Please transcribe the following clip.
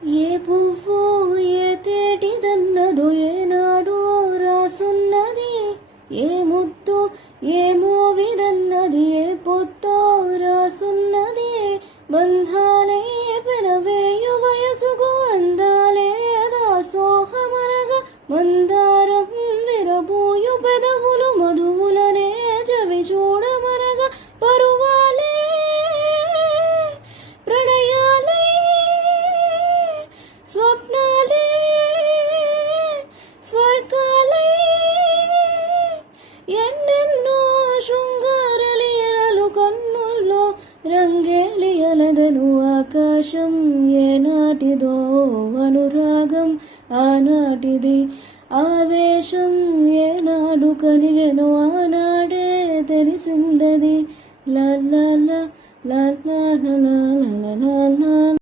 ఏ పువ్వు ఏ తేటిదన్నదో ఏనాడో రాసున్నది, ఏ ముద్దు ఏ మోవిదన్నది ఏ పొత్తో రాసున్నది. బంధాలే పెనవేయు వయసుకు అందాలే దాసోహమనగా, మందారం విరబూయు పెదవులు మధువులనే చవి చూడమనగా. పరువాలే ప్రణయాలే స్వప్నాలే స్వర్గాలే, ఎన్నెన్నో శృంగారలీలలు కన్నుల్లో రంగేలియలదను ఆకాశం. ఏనాటిదో అనురాగం ఆనాటిది, ఆవేశం ఏనాడు కలిగెను ఆనాడే తెలిసిందది. లా లా లా లా లా లా లా లా లా.